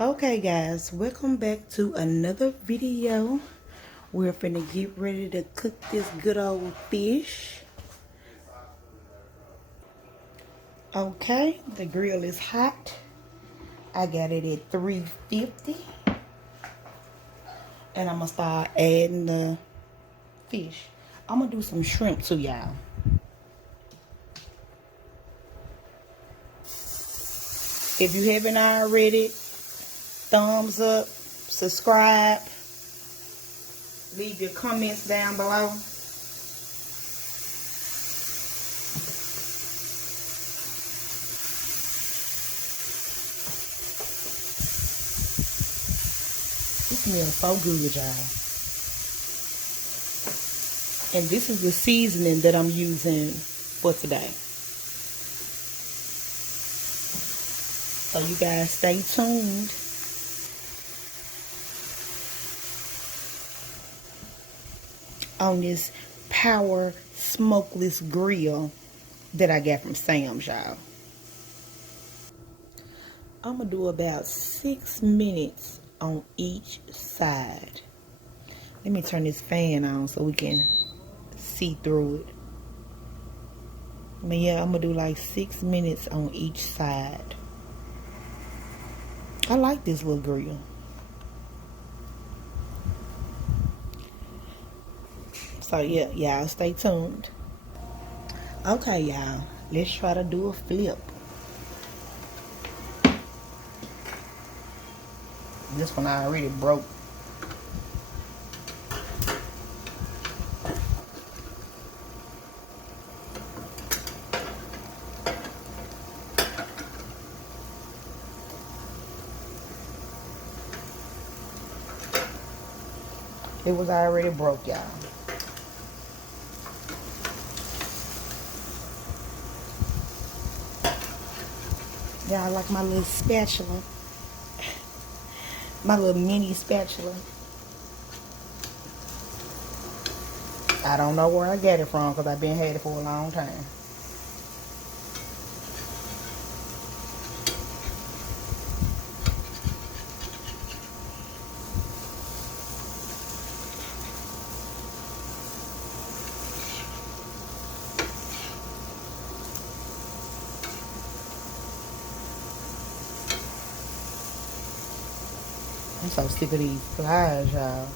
Okay guys, welcome back to another video. We're finna get ready to cook this good old fish. Okay, the grill is hot. I got it at 350. And I'm gonna start adding the fish. I'm gonna do some shrimp too, y'all. If you haven't already, thumbs up, subscribe, leave your comments down below. This smells so good, y'all. And this is the seasoning that I'm using for today. So you guys stay tuned. On this Power Smokeless grill that I got from Sam's, y'all. I'm gonna do about 6 minutes on each side. Let me turn this fan on so we can see through it. But yeah, I'm gonna do like 6 minutes on each side. I like this little grill. So yeah, y'all stay tuned. Okay, y'all, let's try to do a flip. This one I already broke. It was already broke, y'all. Y'all like my little spatula. My little mini spatula. I don't know where I got it from because I've been had it for a long time. I'm so sick of these flies, y'all.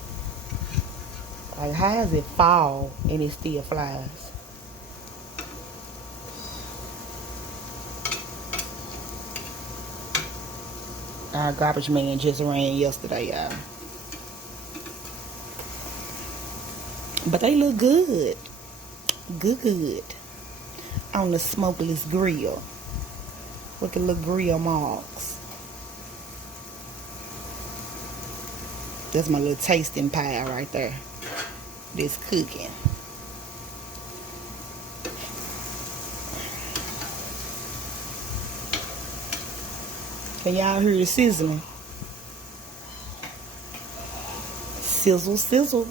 Like, how does it fall and it still flies? Our garbage man just ran yesterday, y'all. But they look good. Good. On the Smokeless grill. With the little grill marks. That's my little tasting pile right there. This cooking. Can y'all hear the sizzling? Sizzle, sizzle.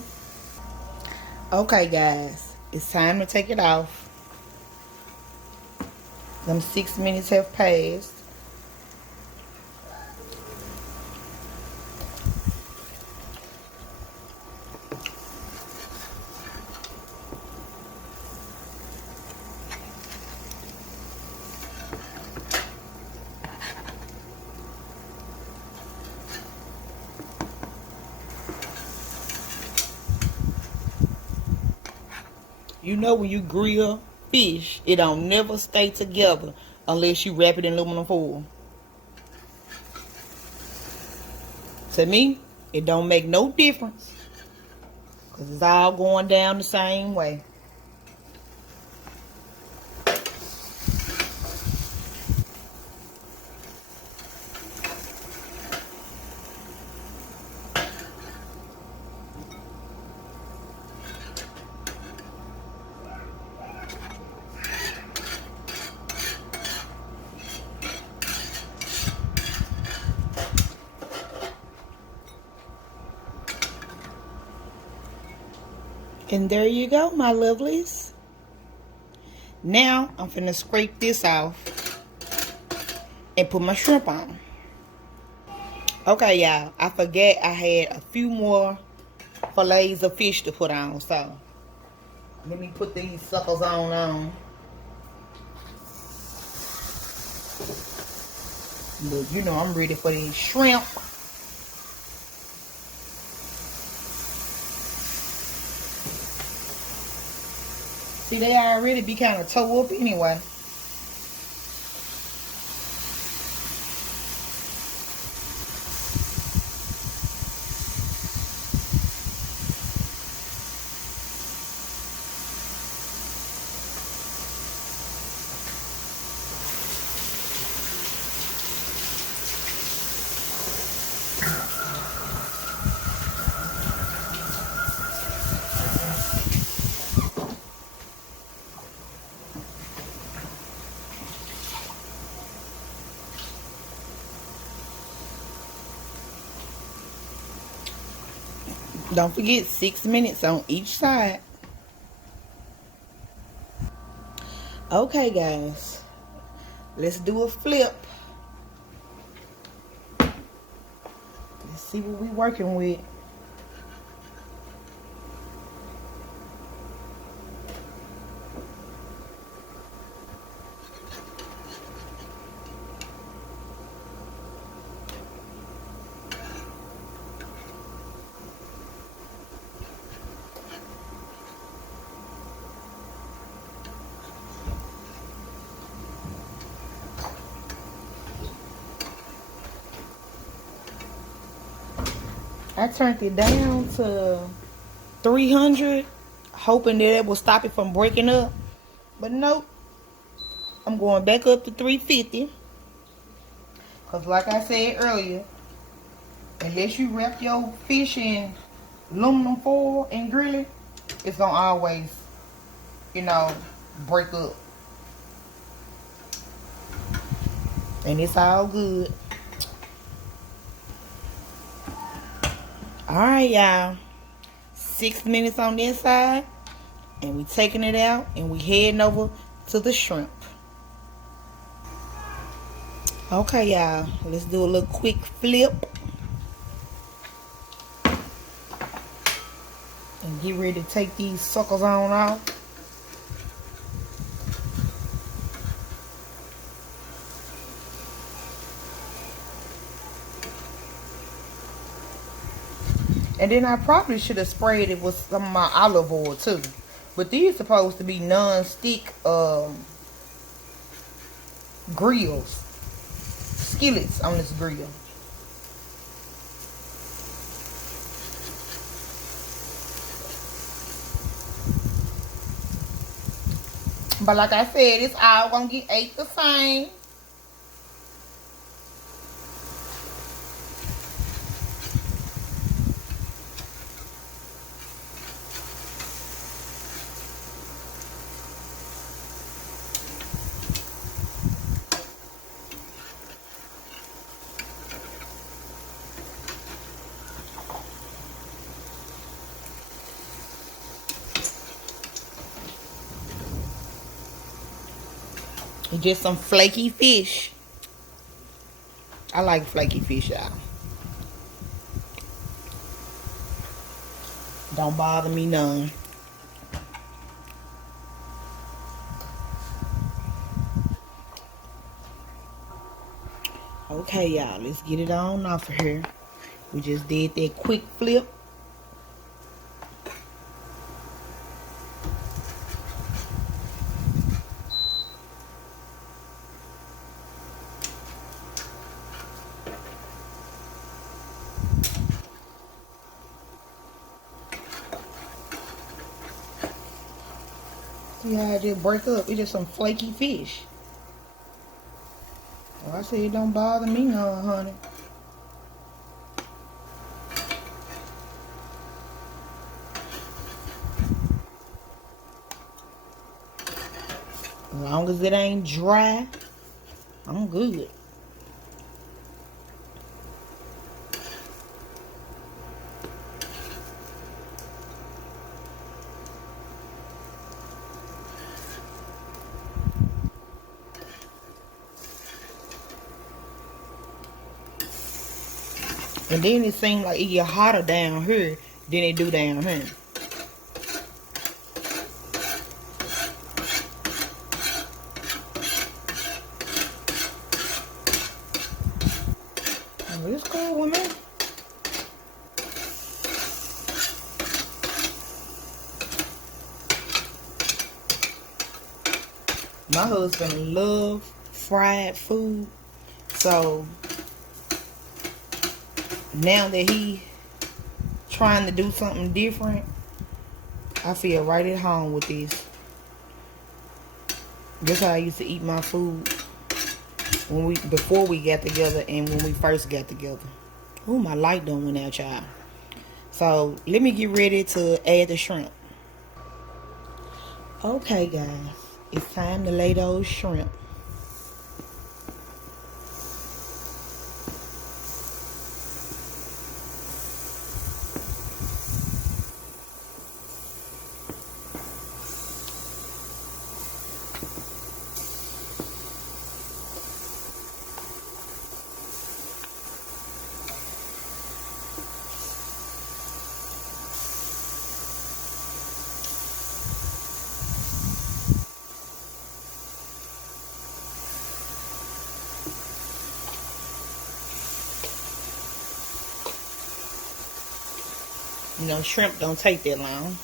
Okay, guys. It's time to take it off. Them 6 minutes have passed. You know when you grill fish, it don't never stay together unless you wrap it in aluminum foil. To me, it don't make no difference. Because it's all going down the same way. And there you go, my lovelies. Now, I'm finna scrape this off and put my shrimp on. Okay, y'all. I forget I had a few more fillets of fish to put on. So, let me put these suckers on. Look, you know I'm ready for these shrimp. See, they already be kind of tore up anyway. Don't forget 6 minutes on each side. Okay, guys. Let's do a flip. Let's see what we working with. I turned it down to 300, hoping that it will stop it from breaking up. But nope. I'm going back up to 350. Because like I said earlier, unless you wrap your fish in aluminum foil and grill it, it's going to always, you know, break up. And it's all good. Alright, y'all. 6 minutes on this side. And we taking it out. And we heading over to the shrimp. Okay, y'all. Let's do a little quick flip. And get ready to take these suckers on off. And then I probably should have sprayed it with some of my olive oil too. But these are supposed to be non-stick grills. Skillets on this grill. But like I said, it's all gonna get ate the same. Just some flaky fish. I like flaky fish, y'all. Don't bother me none. Okay, y'all. Let's get it on off of here. We just did that quick flip. See how it just break up? It's just some flaky fish. Well, I said it don't bother me none, honey. As long as it ain't dry, I'm good. And then it seems like it get hotter down here than it do down here. Oh, it's cool with me. My husband loves fried food, so now that he trying to do something different, I feel right at home with this. This how I used to eat my food before we got together and when we first got together. Ooh, my light done went out, y'all. So let me get ready to add the shrimp. Okay, guys, it's time to lay those shrimp. You know, shrimp don't take that long.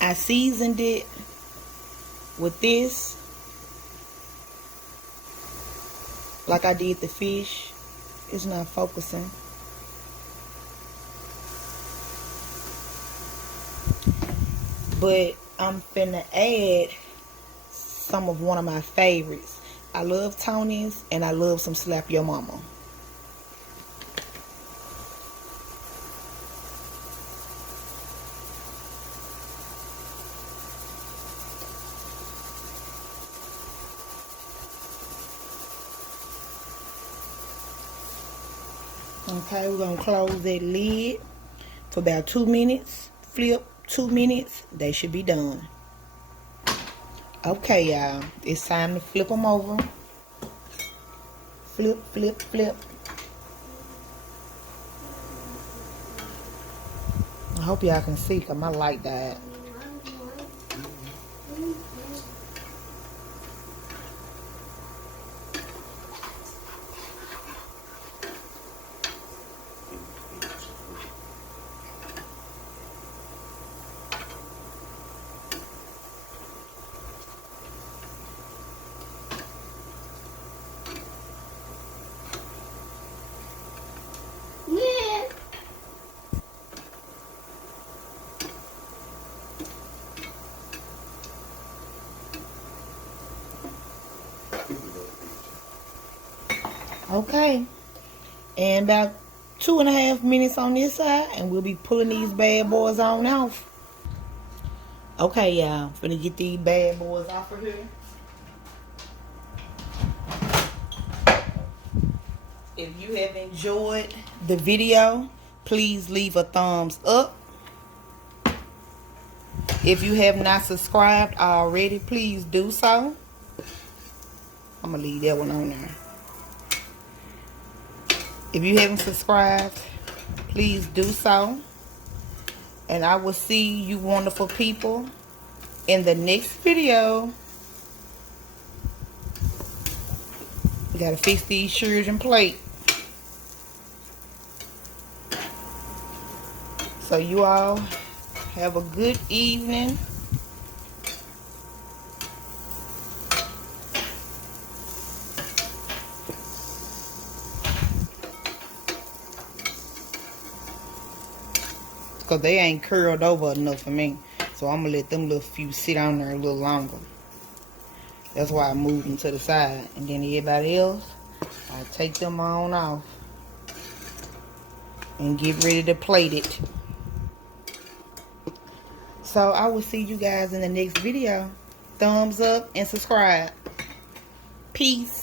I seasoned it with this like I did the fish. It's not focusing. But I'm finna add some of one of my favorites. I love Tony's and I love some Slap Your Mama. Okay, we're gonna close that lid for about 2 minutes. Flip 2 minutes. They should be done. Okay, y'all. It's time to flip them over. Flip, flip, flip. I hope y'all can see because my light died. Okay, and about 2.5 minutes on this side, and we'll be pulling these bad boys on off. Okay, y'all, finna get these bad boys off of here. If you have enjoyed the video, please leave a thumbs up. If you have not subscribed already, please do so. I'm gonna leave that one on there. If you haven't subscribed, please do so. And I will see you wonderful people in the next video. We gotta fix these shears and plate. So you all have a good evening. Because they ain't curled over enough for me. So I'm going to let them little few sit on there a little longer. That's why I moved them to the side. And then everybody else, I take them on off. And get ready to plate it. So I will see you guys in the next video. Thumbs up and subscribe. Peace.